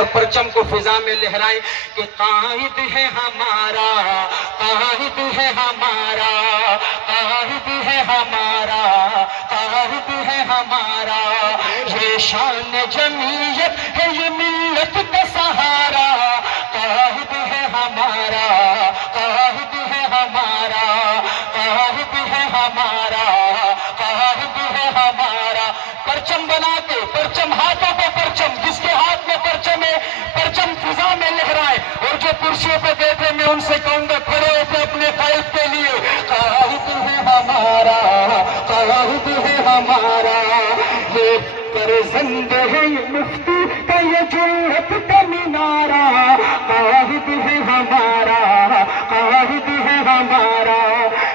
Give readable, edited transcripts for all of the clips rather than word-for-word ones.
اور پرچم کو فضا میں لہرائیں کہ قائد ہے ہمارا، قائد ہے ہمارا، قائد ہے ہمارا، قائد ہے ہمارا، یہ شان جمعیت ہے، یہ ملت کا سہارا، قائد ہے ہمارا، قائد ہے ہمارا، قائد ہے ہمارا، قائد ہے ہمارا۔ پرچم بنا کے، پرچم ہاتھوں پہ پرچم، جس کے ہاتھ میں پرچم ہے پرچم فضا میں لہرائے، اور جو کرسیوں پہ بیٹھے میں ان سے کہوں گا کھڑے ہو کے اپنے قائد کے لیے، قائد ہے ہمارا، قائد ہے ہمارا، یہ فرزند ہے مفتی کا یہ جرأت کا مینارہ، قائد ہے ہمارا، قائد ہے ہمارا،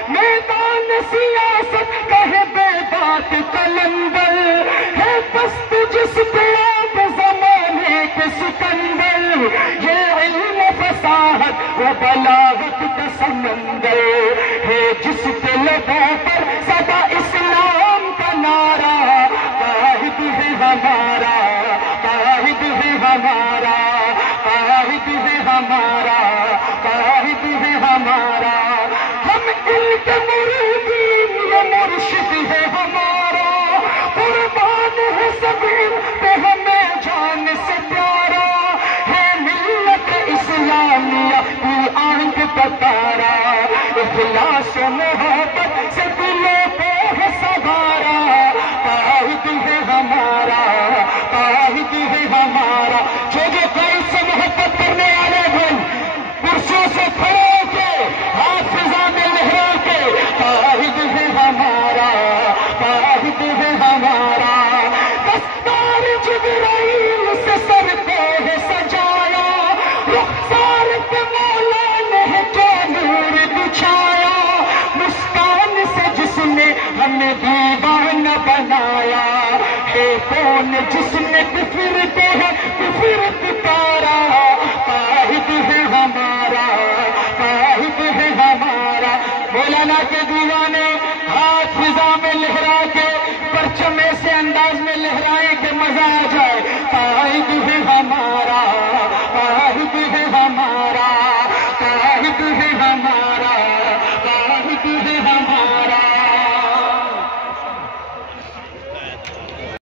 میدان سیاست کا ہے بے بات قلندر، ہے پست جس پہ آپ زمانے کے سکندر، یہ علم فصاحت و بلاغت کا سمندر ہے، جس کے لبوں پر سدا اسلام کا نعرہ، قائد ہے ہمارا، قائد ہے ہمارا، قائد ہے ہمارا، قائد ہے ہمارا، ہم ان کے مریدین، یہ مرشد ہے ہمارا، قربان ہے سب ان پہ ہمیں جان سے پیارا، ہے ملت اسلامیہ کی آنکھ کا تارا، اخلاص و محبت سے دلوں کو ہے سنوارا، قائد ہے ہمارا، قائد ہے ہمارا۔ جو قائد سے محبت کرنے والے بھائی کرسیوں سے کھڑے ہو کے ہاتھ فضا میں لہرا کے، قائد ہے ہمارا، قائد ہے ہمارا، دستار جبرائیل سے سر کو ہے سجایا، رخسار پہ مولا نے ہے جو نور بچھایا، مسکان سے جس نے ہمیں دیوانہ بنایا، ہے کون جس نے کفر کو ہے کفر پکارا، قائد ہے ہمارا، قائد ہے ہمارا۔ مولانا کے دیوانے ہاتھ فضا میں لہرا